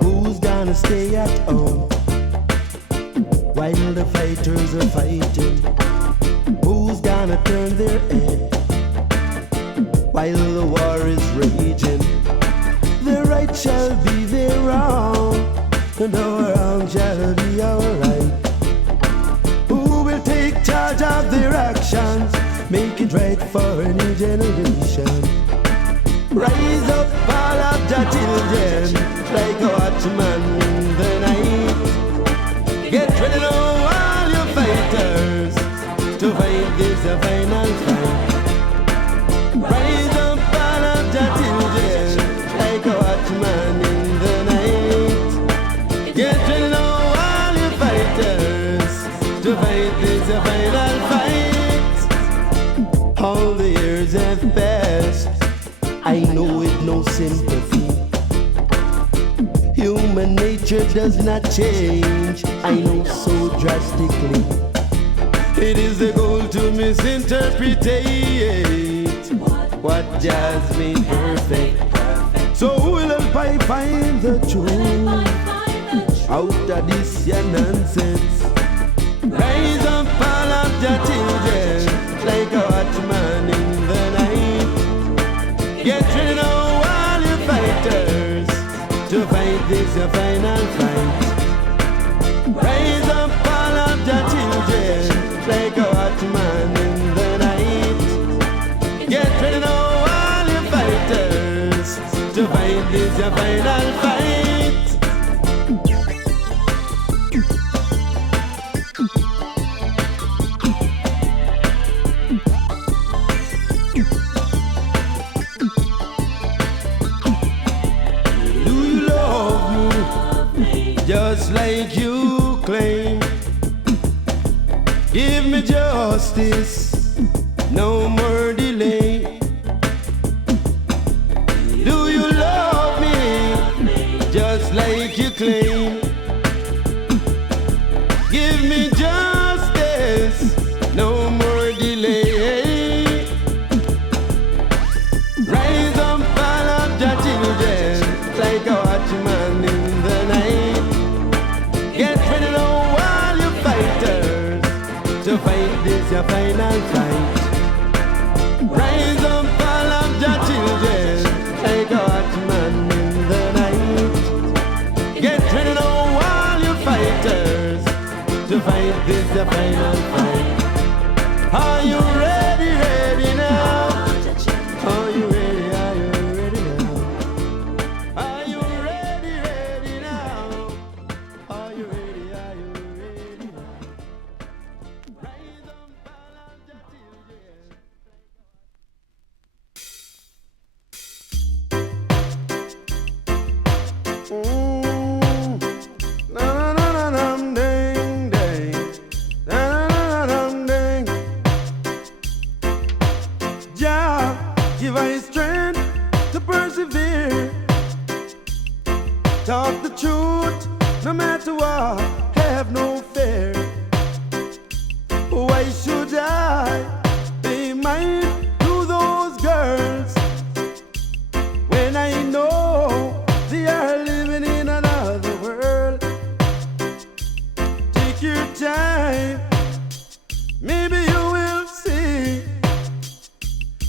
Who's gonna stay at home while the fighters are fighting? Who's gonna turn their head while the war is raging? The right shall be their wrong, and our wrong shall be our right. Who will take charge of their actions, make it right for a new generation? Rise up, all of the children, like a watchman in the night. Get ready now, all you fighters, to fight this final fight. Rise up, all of the children, like a watchman in the night. Get ready now, all you fighters, to fight this final fight. All the years have passed, I know with no sympathy. Human nature does not change, I know so drastically. It is the goal to misinterpret what Jah's made perfect. So who will help I find the truth out of this nonsense? Rise up, all of the children, like a watchman in the night. Get ready now, all you fighters, to fight this final fight. Rise up, all of the children, like a watchman in the night. Get ready now, all you fighters, to fight this final fight. Just like you claim, give me justice, no more delay. Do you love me, just like you claim? Give me justice, no more delay. Rise up, all of the children, like a watchman in the night. Get ready now, all you fighters, to fight this your final fight. Rise up, all of the children, like a watchman in the night. Get ready now, all you fighters, to fight this your final fight. Are you ready, ready now? Are you ready, are you ready now? Are you ready, ready now? Are you ready, are you ready now? Rise up, all of the children. Na na na na ding ding, na na na ding. Jah, give us strength to persevere. Talk the truth, no matter what, have no fear. Why should I be mine to those girls when I know they are living in another world? Take your time, maybe you will see.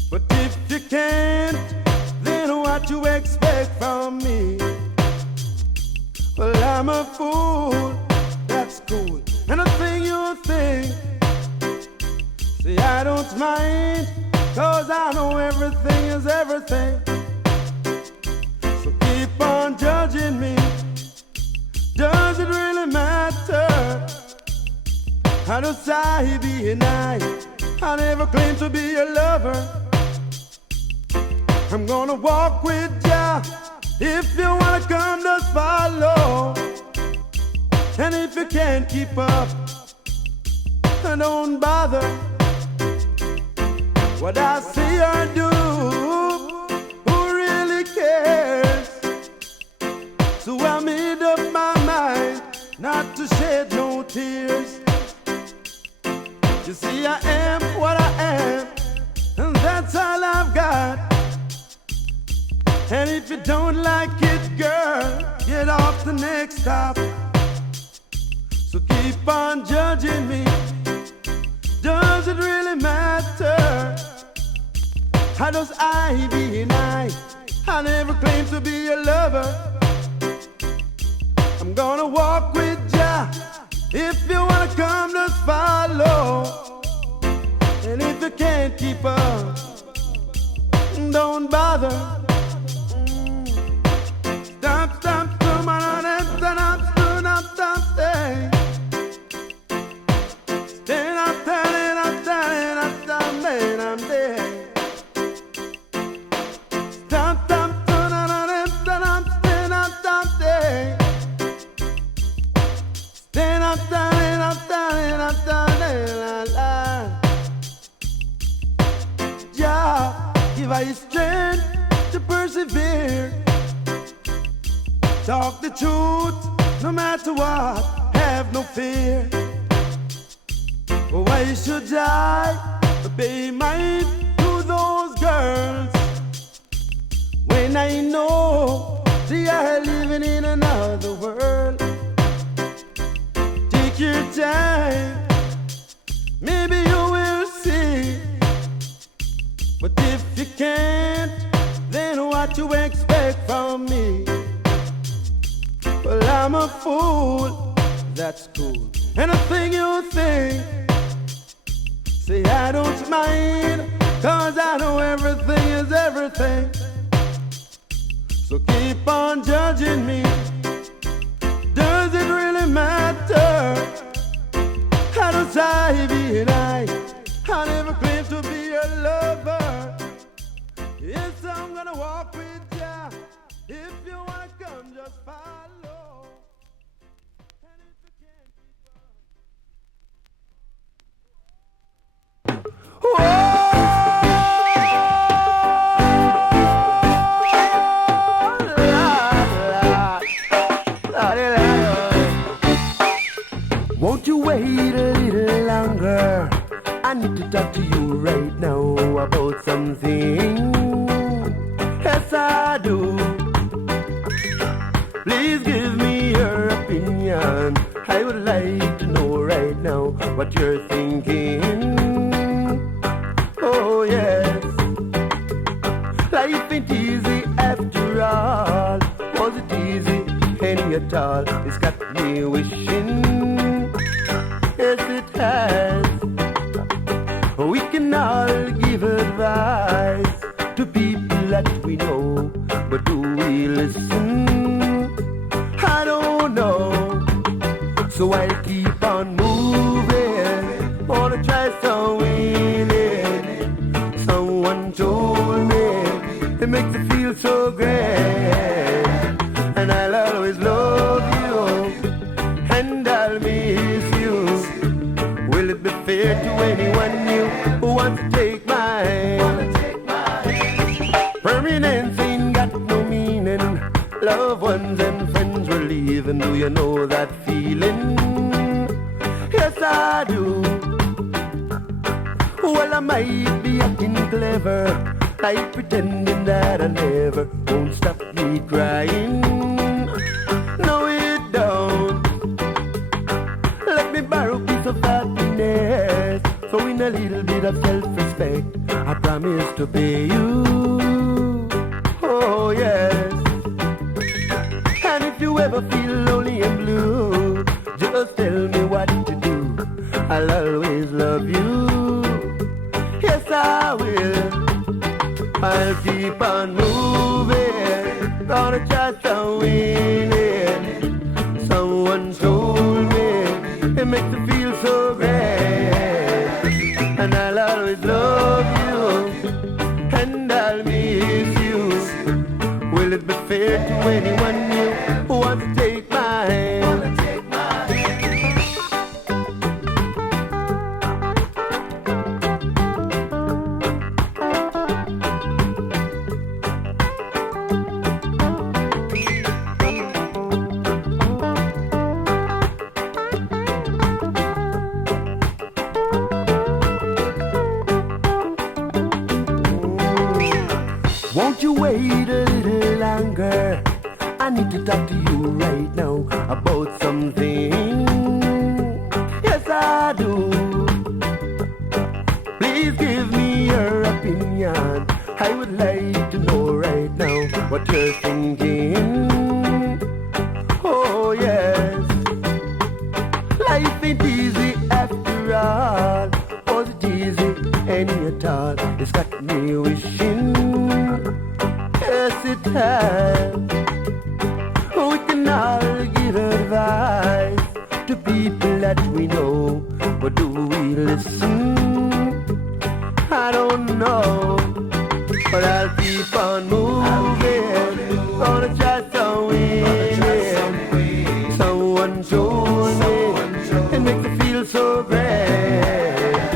But if you can't, then what you expect from me? Well, I'm a fool, that's cool. And a thing you think, see, I don't mind, 'cause I know everything is everything. So keep on judging me. Does it really matter? How does I be an I never claimed to be a lover. I'm gonna walk with ya. If you wanna come, just follow. And if you can't keep up, don't bother what I say or do. Who really cares? So I made up my mind not to shed no tears. You see, I am what I am, and that's all I've got. And if you don't like it, girl, get off the next stop. So keep on judging me. Does it really matter? How does I being I never claimed to be a lover. I'm gonna walk with Jah. If you wanna come, just follow. And if you can't keep up, don't bother. Stop, stop, come on, and stop, stop, stop, stay. Stand up, stand up, stand up, stand up, stand up. Give I strength to persevere. Talk the truth, no matter what. Have no fear. Why should I pay mind to those girls when I know they are living in another world? Take your time, maybe you will see. But if you can't, then what you expect from me? Well, I'm a fool, that's cool. And a thing you think, say I don't mind, 'cause I know everything is everything. So keep on judging me. Does it really matter? How does I be and I never claimed to be a lover. Yes, I'm gonna walk with ya. If you wanna come, just follow. And if you can't keep up. Won't you wait a little longer? I need to talk to you right now about something. Yes, I do. Please give me your opinion. I would like to know right now what you're thinking. Oh, yes. Life ain't easy after all. Was it easy? Any at all? It's got me wishing. Yes, it has. We can all give advice to people that we know, but do we listen? I don't know. So I'll keep on moving. Wanna try some winning. Someone told me it makes you feel so great, and I'll always love you and I'll miss you. Will it be fair to anyone new who wants to take mine? Permanence ain't got no meaning. Loved ones and friends were leaving. Do you know that feeling? Yes, I do. Well, I might be acting clever, like pretending that I never won't stop me crying. No, it don't. Let me borrow a piece of happiness. So in a little bit of self-respect, I promise to pay you. Oh, yes. And if you ever feel lonely and blue, just tell me what to do. I'll always love you. Yes, I will. I'll keep on moving. Gonna try some winning. Someone told me it makes you feel so great, and I'll always love you and I'll miss you. Will it be fair to anyone new who wants to take my hand? longer. I need to talk to you right now about something. Yes, I do. Please give me your opinion. I would like to know right now what you're thinking. Oh, yes. Life ain't easy after all. Was it easy any at all? It's got me wishing. Yes, it has. We can all give advice to people that we know, but do we listen? I don't know, but I'll keep on moving. Gonna try some way. Someone told me it makes me feel so great,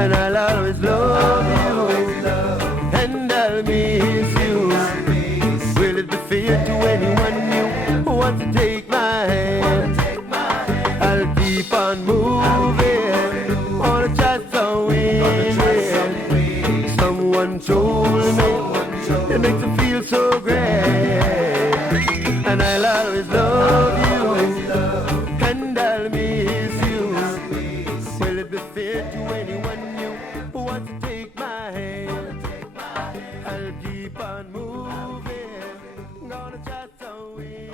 and I'll always love you, and I'll miss you. Will it be fair to anyone new who wants to take my hand? I'll keep on moving. Wanna try some way. Someone told me it makes me feel so great, and I'll always love you, and I'll miss you. Will it be fair to anyone new who wants to take my hand? I'll keep on moving. Gonna try some way.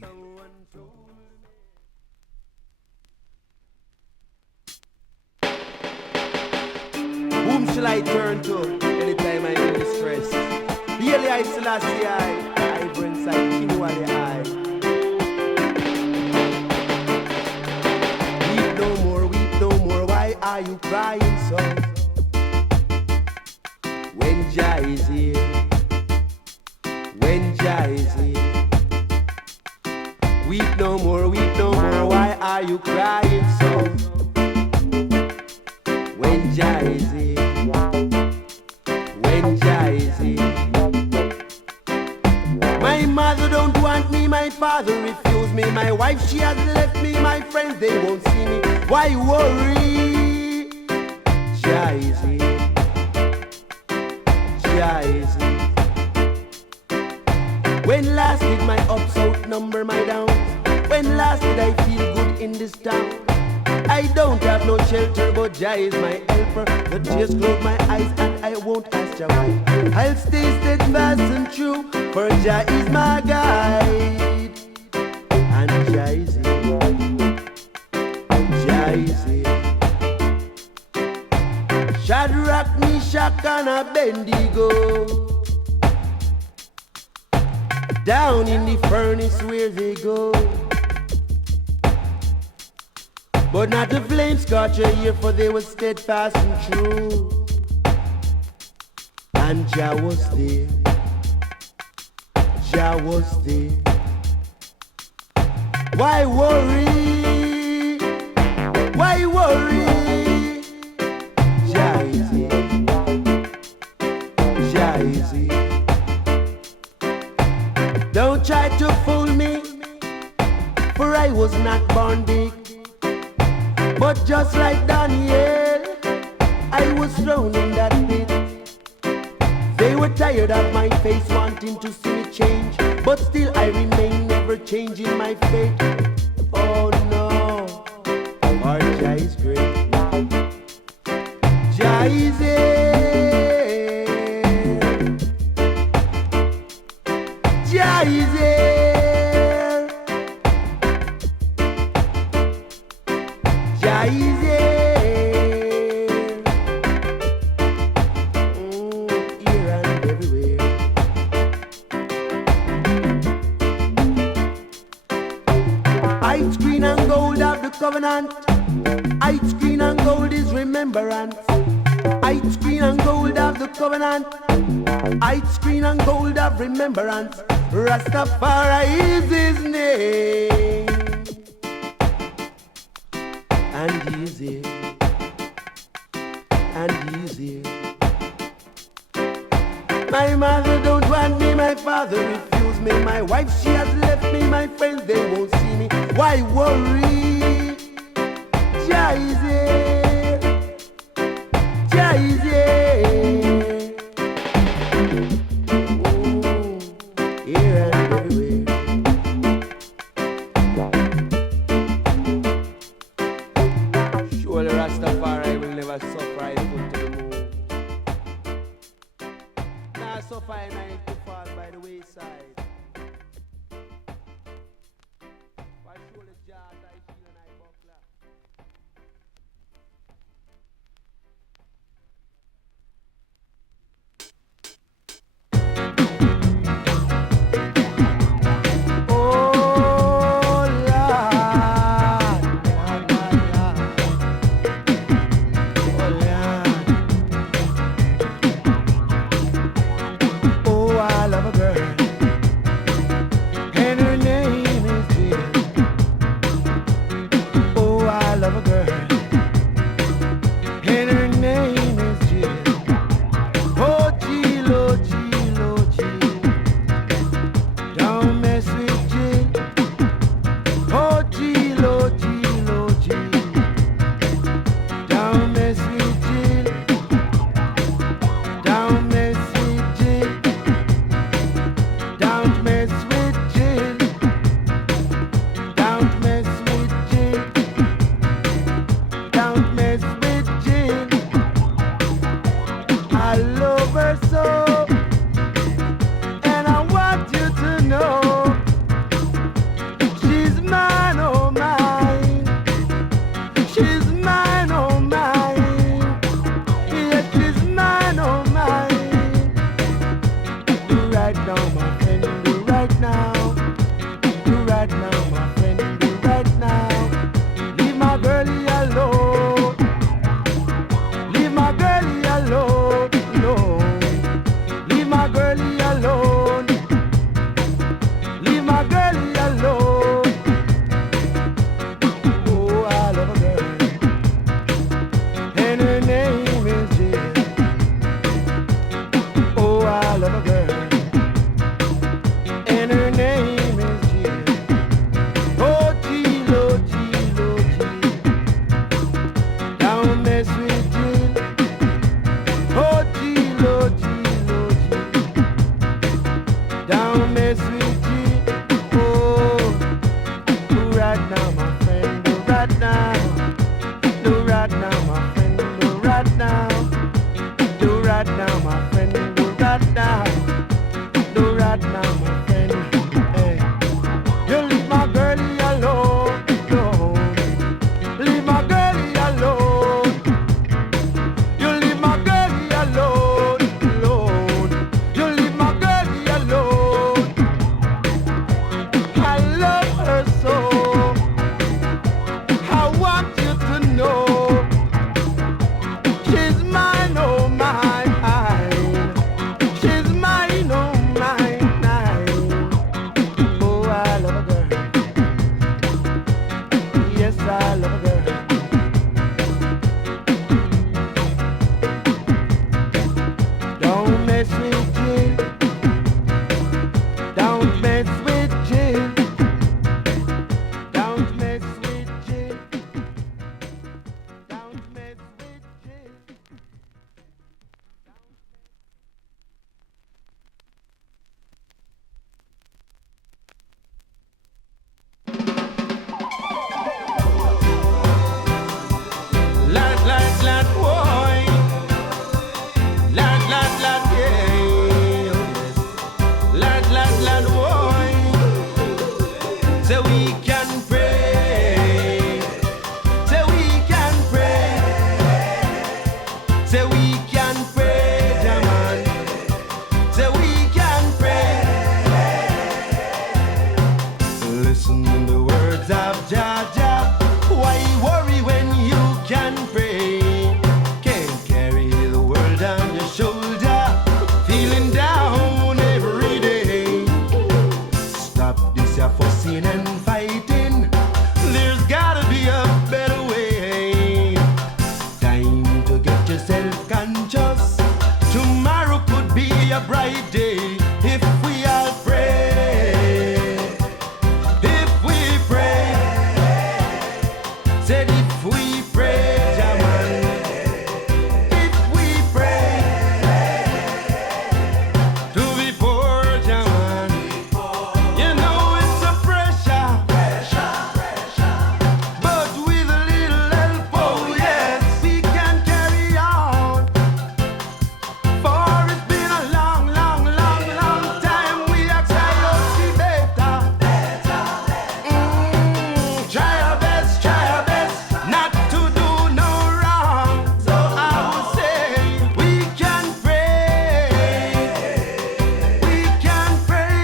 Someone told me. Whom shall I turn to anytime I'm in distress? Yearly I Selassie I bring sight continually I. Weep no more, why are you crying so? When Jah is here, when Jah is here. Weep no more, why are you crying so? When Jah is here, when Jah is here. My mother don't want me, my father refused me. My wife, she has left me, my friends, they won't see me. Why worry? Jah is here, Jah is here. When last did my ups outnumber my downs? When last did I feel good in this town? I don't have no shelter, but Jah is my helper. The tears close my eyes and I won't ask Jah why. I'll stay steadfast and true, for Jah is my guide. And Jah is here, Jah is here. Shadrach, Meshach and Abednego, down in the furnace where they go. But not the flame scorch a year, for they were steadfast and true. And Jah was there, Jah was there. Why worry? Why worry? Jah is here, Jah is here. Don't try to fool me, for I was not born big. But just like Daniel, I was thrown in that pit. They were tired of my face, wanting to see me change, but still I remain, never changing my fate. Oh no, our Jah is great. Jah is here, Jah is here. Jah is here, here and everywhere. Ice green and gold of the covenant. Ice green and gold is remembrance. Ice green and gold of the covenant. Ice green and gold of remembrance. Rastafari is his name. And he's here, and he's here. My mother don't want me, my father refused me. My wife, she has left me, my friends, they won't see me. Why worry? Jah is here, Jah is here. Said if we pray, Jaman, if we pray to be poor, Jaman, you know it's a pressure, but with a little help, oh yes, we can carry on. For it's been a long, long, long, long time. We are trying to be better. Try our best not to do no wrong. So I would say we can pray. We can pray.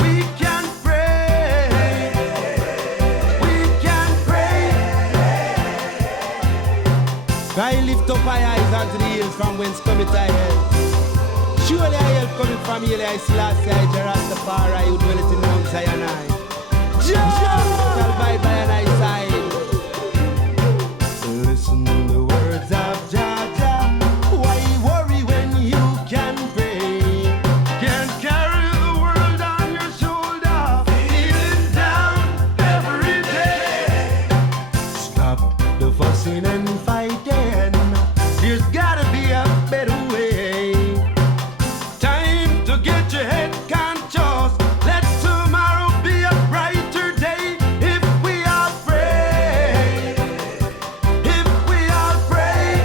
We can pray. We can pray. I lift up my eyes unto the hills from whence cometh thy help. Surely I help coming from here, I Selassie, I Jah Rastafari, who dwelleth in Mount Sinai. Jah shall abide by thy side. Listen to the words of Jah Jah. Why worry when you can pray? Can't carry the world on your shoulder, feeling down every day. Stop the fussing and fighting. There's gotta be a better way. Time to get your head conscious. Let tomorrow be a brighter day. If we all pray, if we all pray,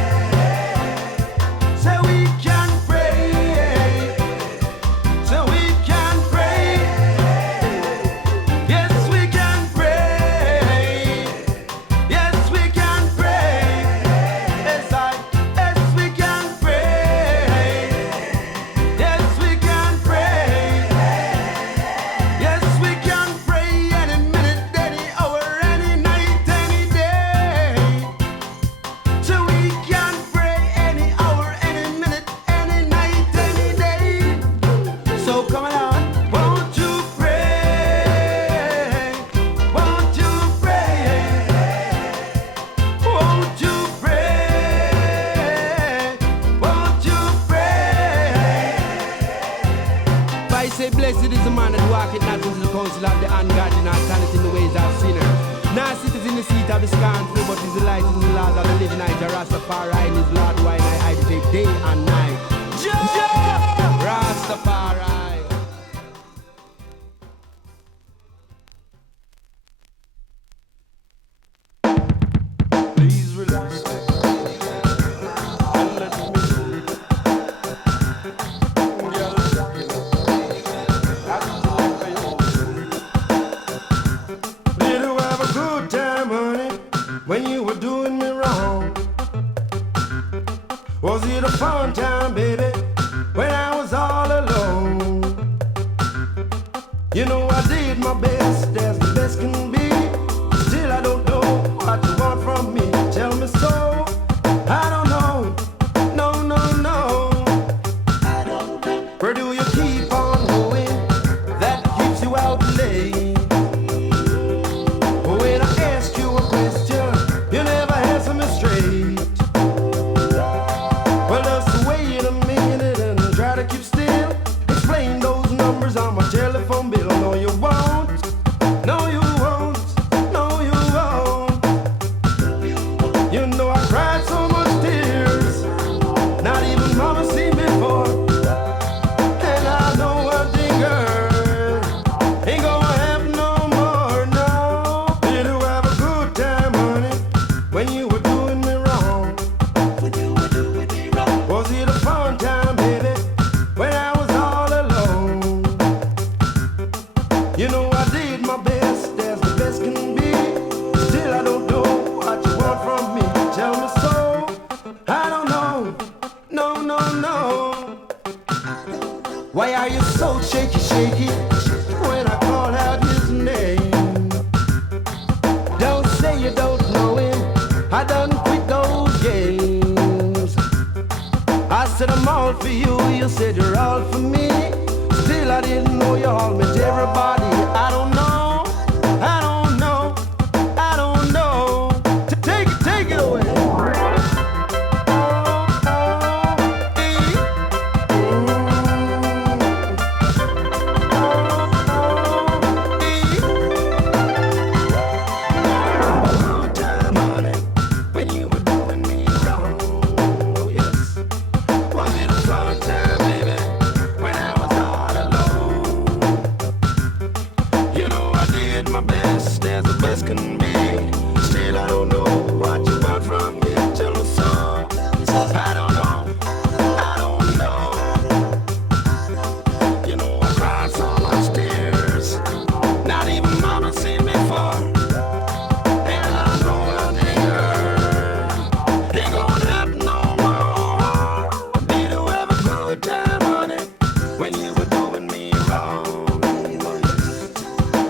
so we can pray, so we can pray. Yes, we can pray. Yes, we can pray. Yes, we can pray. Yes, we can pray. Yes, we can pray any minute, any hour, any night, any day. So we can pray any hour, any minute, any night, any day. So come along, won't you pray? Won't you pray? Won't you pray? Won't you pray? I say, blessed is the man that walketh not into the counsel of the ungodly, nor standeth in the ways of sinners, nor sitteth in the seat of the scornful, but is delighted in the laws of the living. I Jah Rastafari in his Lord, why I take day and night. Jah Rastafari. Please relax and let me Did you have a good time, honey, when you were doing me wrong? Was it a fun time, baby, when I was all alone? You know I did my best, as the best can be. Still I don't know what you want from me. Tell me so. I don't know. No, no, no. Where do you keep on going? That keeps you out late. When I ask you a question, you never answer me straight. Well, just wait a minute and try to keep still. Explain those numbers on my telephone bill. No, you won't. No, you won't. No, you won't. You know I cried so much tears. Not even mama seen before. And I know one thing, girl, ain't gonna happen no more, no. Did you have a good time, honey, when you were doing me wrong? Was it a fun time, baby, when I was all alone? You know I did my best, as the best can be. Still I don't know what you want from me. Tell me so. I don't know. No, no, no. Why are you so shaky, shaky when I call out his name? Don't say you don't know him. I done quit those games. I said I'm all for you. You said you're all for me. Still I didn't know you all meant everybody. I don't know. I don't know. I don't know. Take it away. best can be. Still I don't know what you want from me. Tell me so. I don't know. I don't know. You know I cried so much tears. Not even mama seen me before. And I know what they heard. Ain't gonna happen no more. Did you have a good time on it when you were doing me wrong?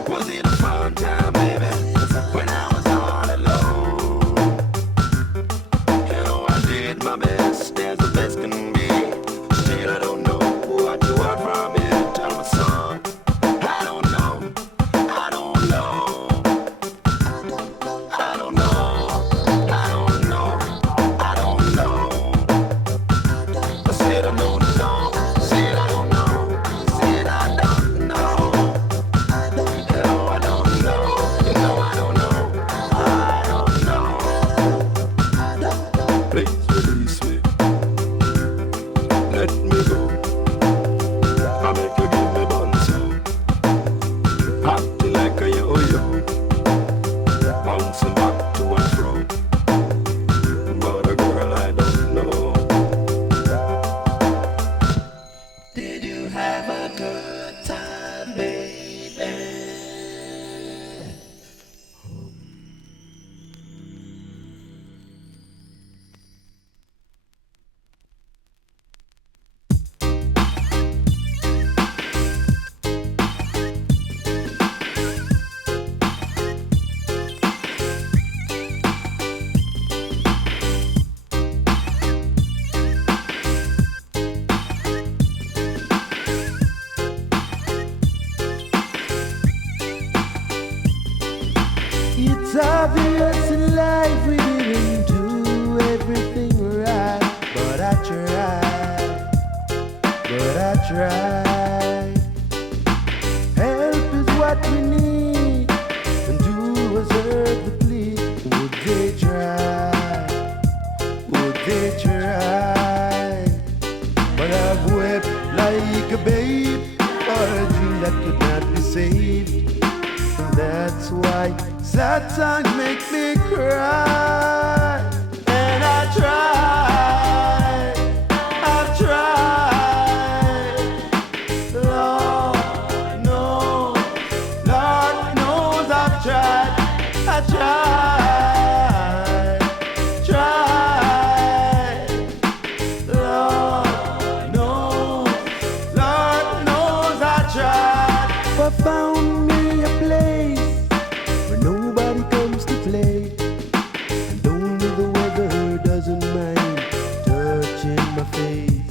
Was it a fun time, baby, when I was all alone? You know I did my best, as the best can be. Still I don't know what you want from me. Tell me, son. I don't know. I don't know. I don't know. I don't know. I don't know. I said I don't know. Said I don't know. Said I don't know. No, I don't know. You know I don't know. I don't know. Please release me. Let me go. I make you give me bonzo. Acting like a yo-yo. Bouncing back to and fro. But a girl I don't know. Did you have a good time, baby? It's obvious in life we didn't do everything right, but I tried, Help is what we need, and do as earth the plea. Would they try? Would they try? But I've wept like a babe for a dream that could not be saved. And that's why sad songs make me cry. And I tried, I've tried. Lord knows, I've tried. I tried. Lord knows I tried. But found me a place where nobody comes to play, and only the weather doesn't mind touching my face.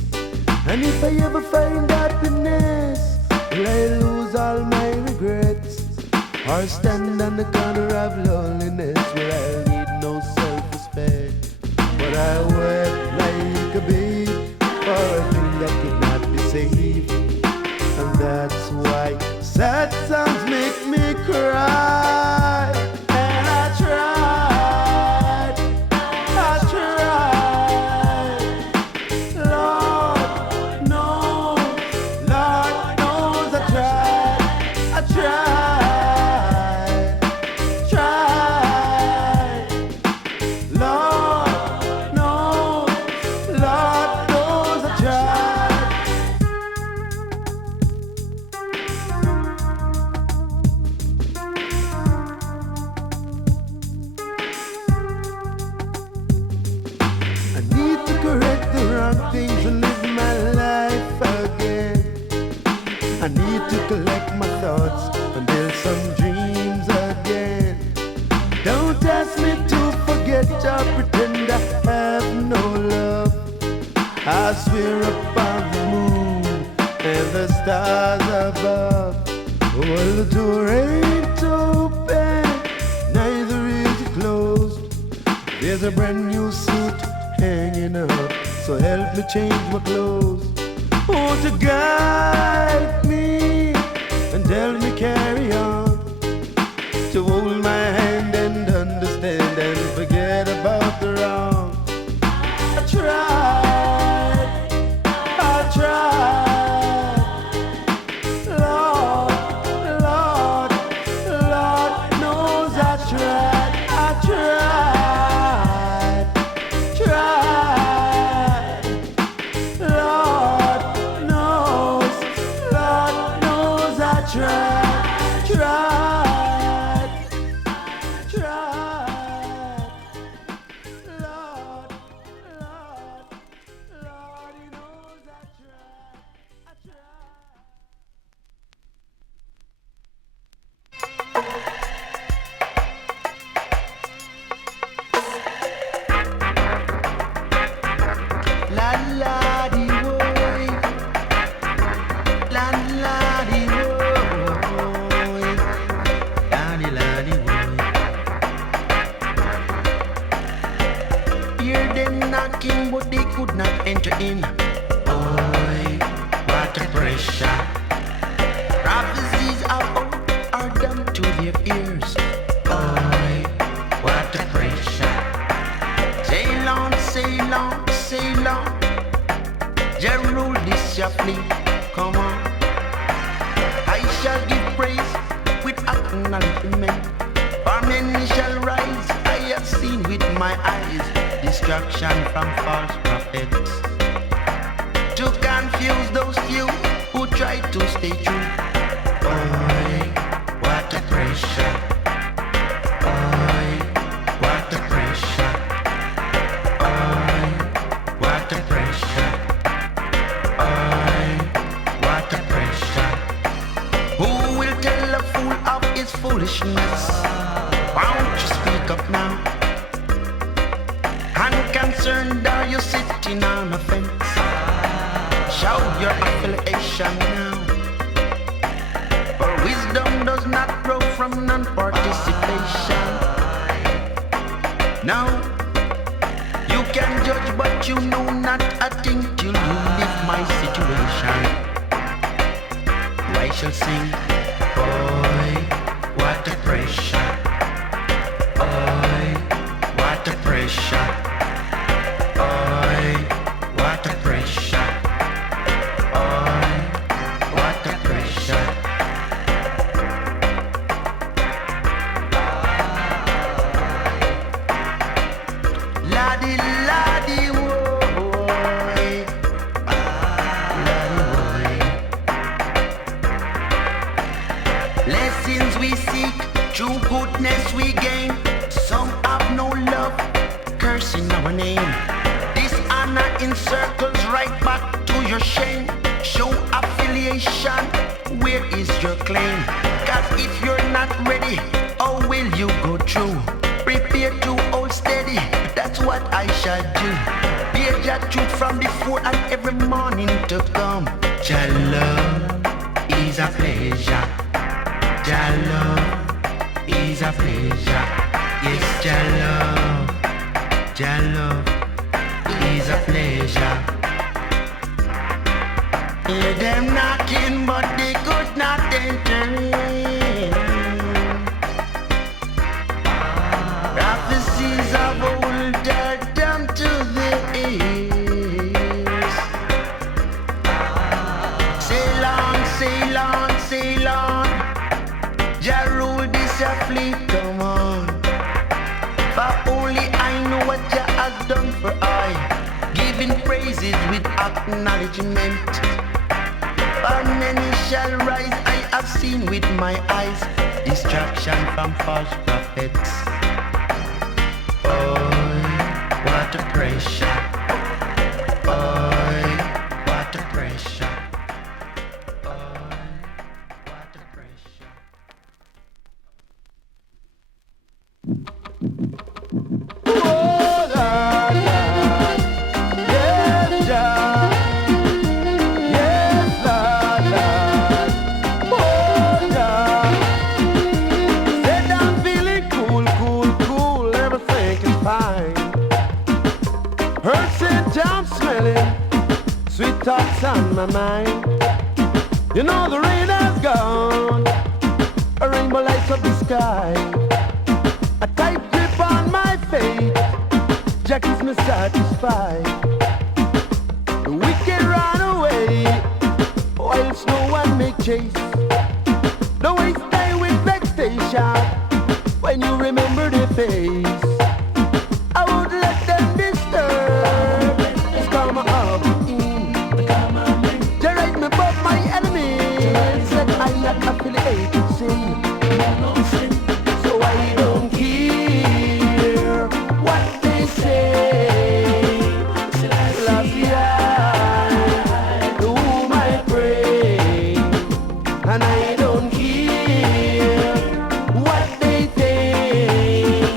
And if I ever find happiness, will I lose all my regrets, or stand on the corner of loneliness where I'll need no self-respect? But I wept like a babe for a dream that could not be saved. And that's why sad songs make me cry. And I tried, Lord knows I tried, Lord knows I tried. I need to correct the wrong things and live my life again. I need to collect my thoughts and build some dreams again. Don't ask me to forget or pretend I have no love. I swear upon the moon and the stars above. Well, the door ain't open, neither is it closed. There's a brand new suit hanging up, so help me change my clothes. Oh, to guide me and tell me carry on, to hold my hand and understand and forget about the wrong. I tried, Lord knows I tried. knocking, but they could not enter in. Boy, what a pressure. Prophecies of old are done to their ears. Boy, what a pressure. Sail on, sail on, sail on. Jah rule this your fleet, come on. I shall give praise with acknowledgement. For many shall rise, I have seen with my eyes destruction from false prophets, to confuse those few who try to stay true. Boy, what a pressure. Boy, what a pressure. Boy, what a pressure. Boy, what a pressure. Who will tell a fool of his foolishness? Won't you speak up now? Unconcerned are you sitting on a fence? Show your affiliation now. For wisdom does not grow from non-participation. Now, you can judge but you know not a thing till you live my situation. I shall sing, boy, what a pressure. Boy, what a pressure. Boy, what a pressure. Boy, what a pressure. Laddie, laddie, boy. Laddie, boy. Blessings we seek, true goodness we gain. Some have no love, cursing our name. Dishonor in circles, right back to your shame. Show affiliation, where is your claim? Cause if you're not ready, how will you go through? Prepare to hold steady, that's what I shall do. Bear your truth from before and every morning to come. Jah love is a pleasure. Jah love is a pleasure. Yes, Jah love is a pleasure. Hear them knocking, but they could not enter in. Prophecies of old are done to their ears. Sail on, sail on, sail on. Jah rule this your fleet, come on. For only I know what Jah has done for I, giving praises with acknowledgement. For many shall rise, I have seen with my eyes distraction from false prophets. Boy, what a pressure. Boy, what a pressure. Boy, what a pressure. Oh, Lord, Lord. Yes, Jah. Yes, Lord, Lord. Oh, Jah. Said I'm feeling cool, cool, cool. Everything is fine. Heard said I'm smelling sweet thoughts on my mind. You know the rain has gone. A rainbow lights up the sky. A tight grip on my faith, Jah keeps me satisfied. The wicked run away, whilst no one make chase. Don't waste time with vexation, when you remember their face. I won't let them disturb, it's karma of in. Jah write me above my enemies, said I'm not affiliated with sin. So I don't care what they say. Love the eye to whom I pray, and I don't care what they think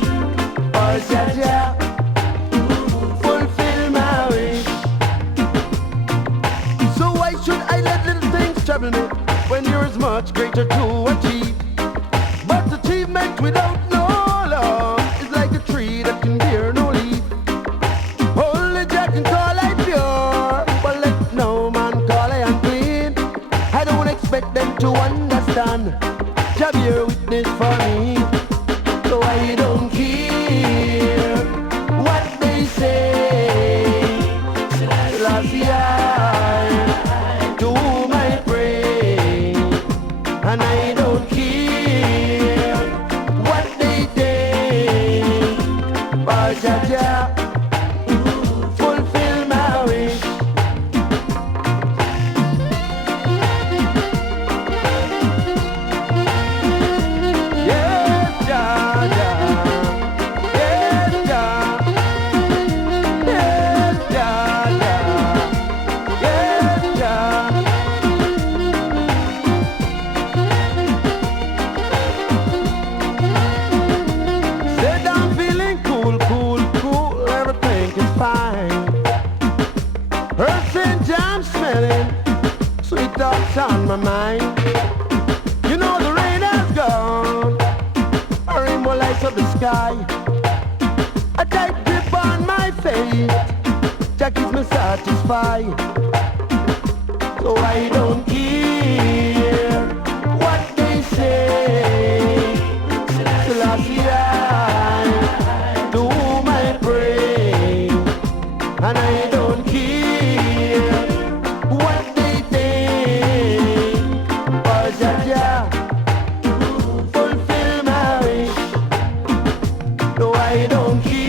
Jah Jah, fulfill my wish. Yes, Jah Jah, yes, Jah, yes, Jah Jah, yes, Jah. Said I'm feeling cool, cool, cool, everything is fine. Earth and jam smelling, sweet thoughts on my mind. You know the rain has gone, a rainbow lights up the sky. A tight grip on my faith, Jah keeps me satisfied. So I don't care what they say. Selassie, to whom I pray, and I don't care what they think. Oh, Jah Jah, fulfill my wish. No, I don't care.